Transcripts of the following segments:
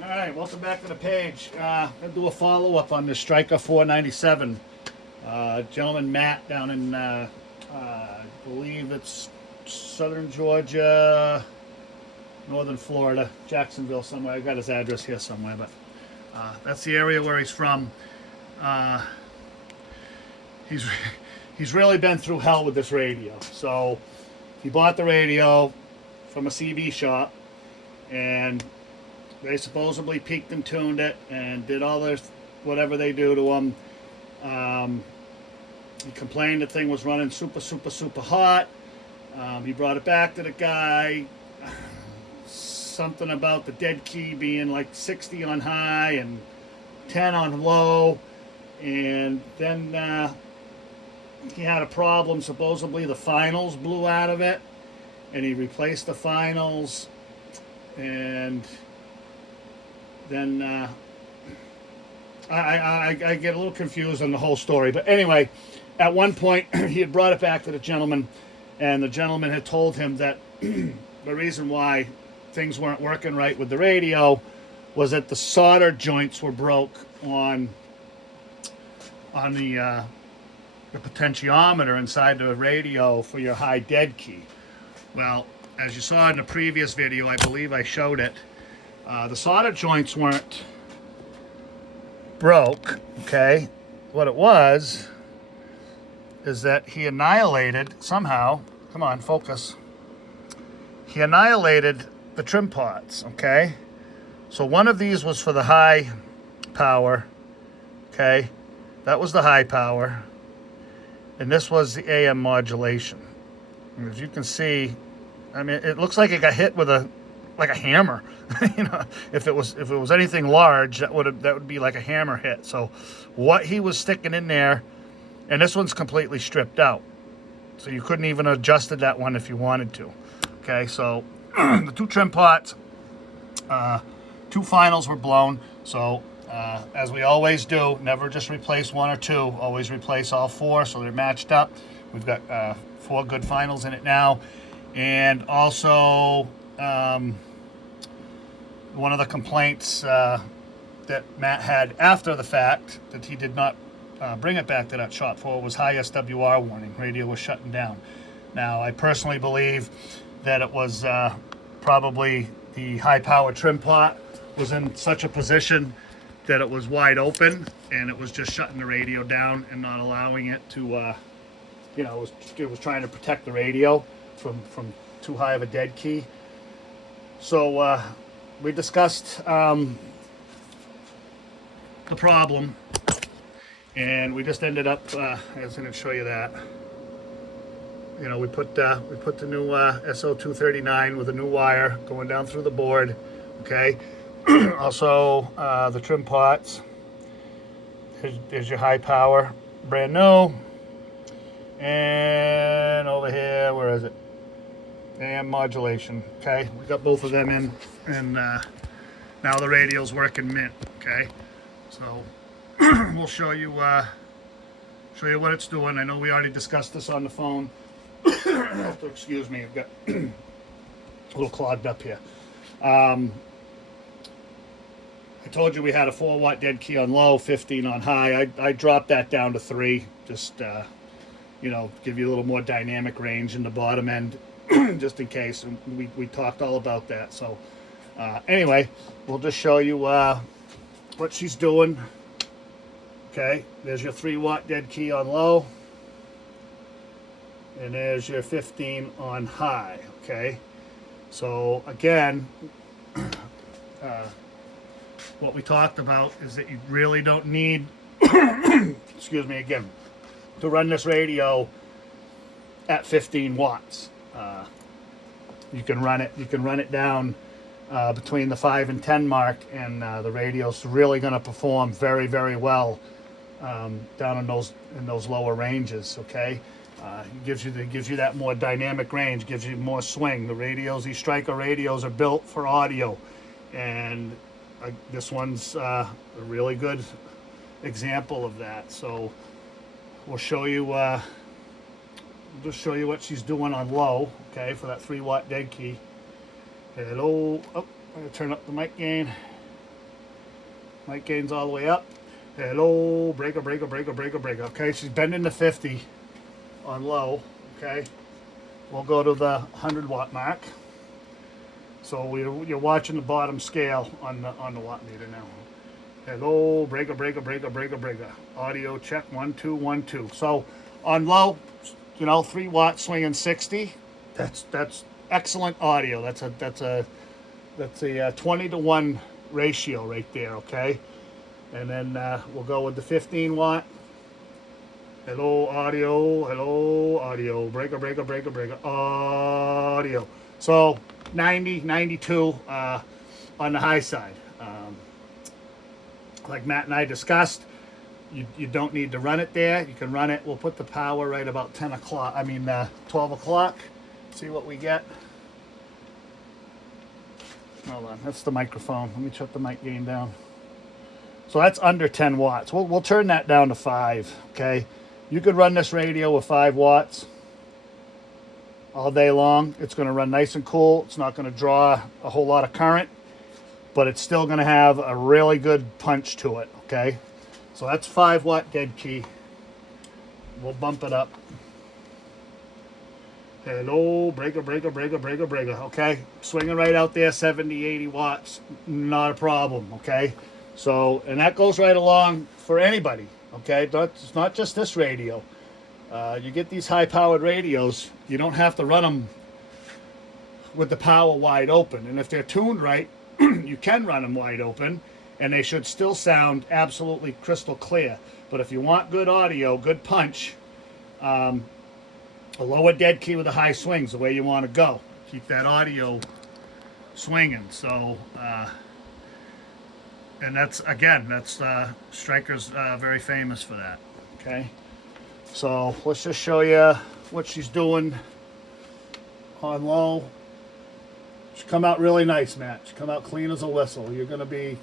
All right, welcome back to the page. I'm going to do a follow-up on this Stryker 497. Gentleman Matt down in, I believe it's southern Georgia, northern Florida, Jacksonville somewhere. I got his address here somewhere, but that's the area where he's from. Uh, he's he's really been through hell with this radio. So he bought the radio from a CB shop, and they supposedly peaked and tuned it and did all their whatever they do to them. He complained the thing was running super hot. He brought it back to the guy. Something about the dead key being like 60 on high and 10 on low. And then he had a problem. Supposedly the finals blew out of it, and he replaced the finals. And then I get a little confused on the whole story. But anyway, at one point he had brought it back to the gentleman, and the gentleman had told him that the reason why things weren't working right with the radio was that the solder joints were broke on the potentiometer inside the radio for your high dead key. Well, as you saw in the previous video, I believe I showed it, the solder joints weren't broke, okay? What it was is that he annihilated, somehow, come on, focus. He annihilated the trim pods, okay? So one of these was for the high power, okay? That was the high power. And this was the AM modulation. And as you can see, I mean, it looks like it got hit with a hammer. You know, if it was anything large, that would be like a hammer hit. So what he was sticking in there, and this one's completely stripped out, so you couldn't even adjusted that one if you wanted to. Okay, so the two trim pots, two finals were blown. So as we always do, never just replace one or two. Always replace all four, so they're matched up. We've got 4 good finals in it now, and also. One of the complaints that Matt had after the fact that he did not bring it back to that shop for was high SWR warning. Radio was shutting down. Now, I personally believe that it was probably the high power trim pot was in such a position that it was wide open, and it was just shutting the radio down and not allowing it to, it was trying to protect the radio from too high of a dead key. So we discussed the problem, and we just ended up. I was going to show you that. You know, we put the new SO239 with a new wire going down through the board. Okay. Also, the trim pots. There's your high power, brand new. And over here, where is it? AM modulation. Okay, we got both of them in, and now the radio's working mint. Okay, so we'll show you what it's doing. I know we already discussed this on the phone. Excuse me, I've got a little clogged up here. I told you we had a 4-watt dead key on low, 15 on high. I dropped that down to 3, just give you a little more dynamic range in the bottom end. Just in case, and we talked all about that. So anyway, we'll just show you what she's doing. Okay, there's your 3-watt dead key on low, and there's your 15 on high. Okay, so again, what we talked about is that you really don't need excuse me again, to run this radio at 15 watts. You can run it down between the 5 and 10 mark, and the radio's really going to perform very well down in those lower ranges. Okay, gives you that more dynamic range, gives you more swing. These Stryker radios are built for audio, and this one's a really good example of that. So we'll show you. Just show you what she's doing on low, okay, for that 3-watt dead key. Hello. Oh, I'm going to turn up the mic gain. Mic gain's all the way up. Hello, breaker, breaker, breaker, breaker, breaker. Okay, she's bending to 50 on low. Okay, we'll go to the 100 watt mark. So you're watching the bottom scale on the watt meter now. Hello, breaker, breaker, breaker, breaker, breaker. Audio check, 1 2 1 2. So on low, 3 watts swinging 60. That's excellent audio. That's a 20-to-1 ratio right there. Okay, and then we'll go with the 15 watt. Hello, audio, breaker, breaker, breaker, breaker, audio. So 90, 92 on the high side. Like Matt and I discussed, you don't need to run it there. You can run it. We'll put the power right about 12 o'clock. See what we get. Hold on, that's the microphone. Let me shut the mic gain down. So that's under 10 watts. We'll turn that down to 5, okay? You could run this radio with 5 watts all day long. It's going to run nice and cool. It's not going to draw a whole lot of current, but it's still going to have a really good punch to it, okay? So that's 5 watt dead key. We'll bump it up. Hello, breaker, breaker, breaker, breaker, breaker, okay? Swinging right out there, 70, 80 watts, not a problem, okay? So, and that goes right along for anybody, okay? It's not just this radio. You get these high-powered radios, you don't have to run them with the power wide open. And if they're tuned right, you can run them wide open, and they should still sound absolutely crystal clear. But if you want good audio, good punch, a lower dead key with a high swing's the way you want to go. Keep that audio swinging. So, and that's Stryker's very famous for that. Okay, so let's just show you what she's doing on low. She come out really nice, Matt. She come out clean as a whistle. You're gonna be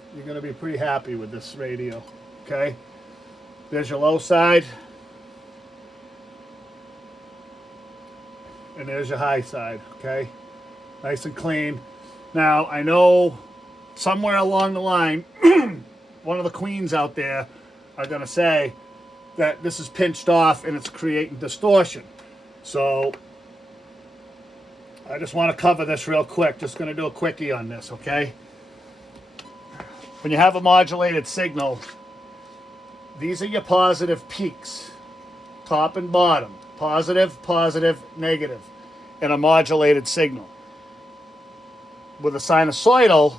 pretty happy with this radio. Okay, there's your low side, and there's your high side. Okay, nice and clean. Now I know somewhere along the line, one of the queens out there are gonna say that this is pinched off and it's creating distortion. So I just want to cover this real quick. Just going to do a quickie on this, okay? When you have a modulated signal, these are your positive peaks, top and bottom. Positive, positive, negative, in a modulated signal. With a sinusoidal,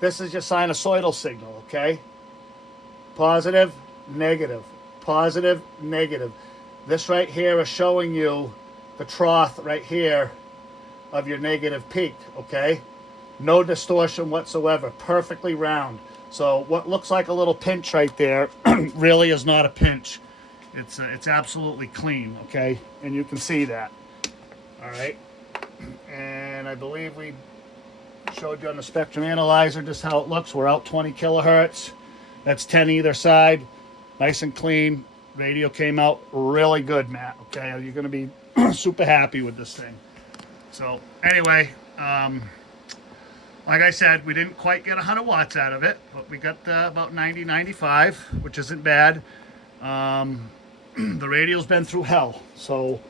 this is your sinusoidal signal, okay? Positive, negative, positive, negative. This right here is showing you the trough right here of your negative peak, okay? No distortion whatsoever, perfectly round. So what looks like a little pinch right there really is not a pinch. It's absolutely clean, okay? And you can see that, all right? And I believe we showed you on the spectrum analyzer just how it looks. We're out 20 kilohertz. That's 10 either side, nice and clean. Radio came out really good, Matt, okay? You're gonna be super happy with this thing. So anyway, like I said, we didn't quite get 100 watts out of it, but we got about 90, 95, which isn't bad. The radio's been through hell, so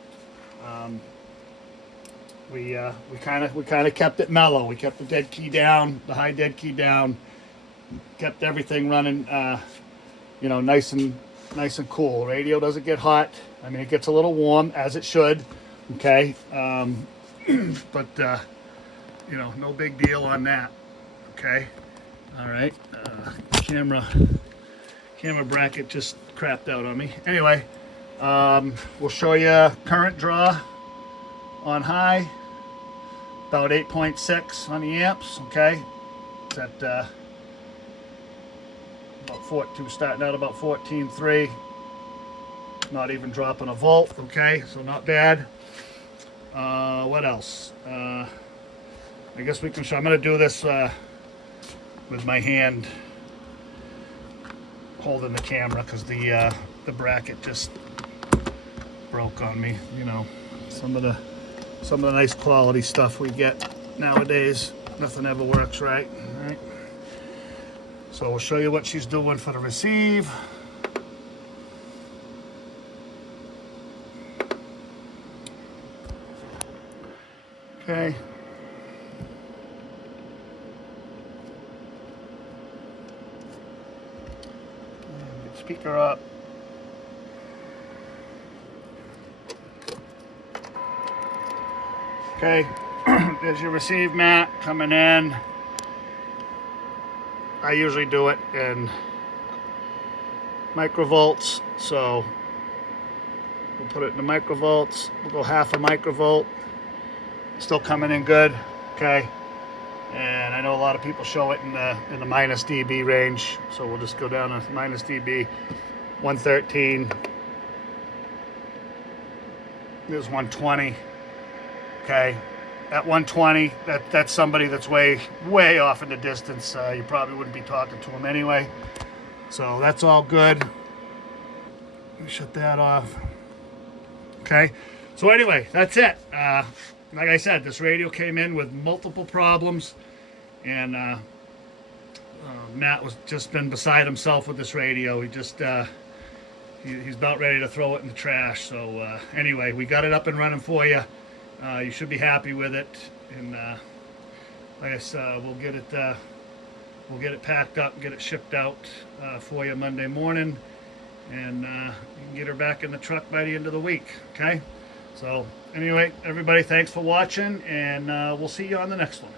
we kind of kept it mellow. We kept the dead key down, the high dead key down, kept everything running, nice and cool. Radio doesn't get hot. I mean, it gets a little warm, as it should, okay? But, no big deal on that, okay? All right, camera bracket just crapped out on me. Anyway, we'll show you current draw on high, about 8.6 on the amps, okay? It's at about starting out about 14.3. Not even dropping a volt, okay? So not bad. What else? I guess we can show. I'm going to do this with my hand holding the camera because the bracket just broke on me. Some of the nice quality stuff we get nowadays, nothing ever works right. All right. So we'll show you what she's doing for the receive. Okay. Get speaker up. Okay, there's your receive mat coming in. I usually do it in microvolts, so we'll put it in the microvolts. We'll go half a microvolt. Still coming in good, okay? And I know a lot of people show it in the minus dB range, so we'll just go down to minus dB, 113. There's 120. Okay, at 120, that's somebody that's way off in the distance. You probably wouldn't be talking to them anyway. So that's all good. Let me shut that off. Okay, so anyway, that's it. Like I said, this radio came in with multiple problems, and Matt was just been beside himself with this radio. He just he's about ready to throw it in the trash. So anyway, we got it up and running for you. You should be happy with it, and like I said, we'll get it packed up, get it shipped out for you Monday morning, and you can get her back in the truck by the end of the week. Okay, so anyway, everybody, thanks for watching, and we'll see you on the next one.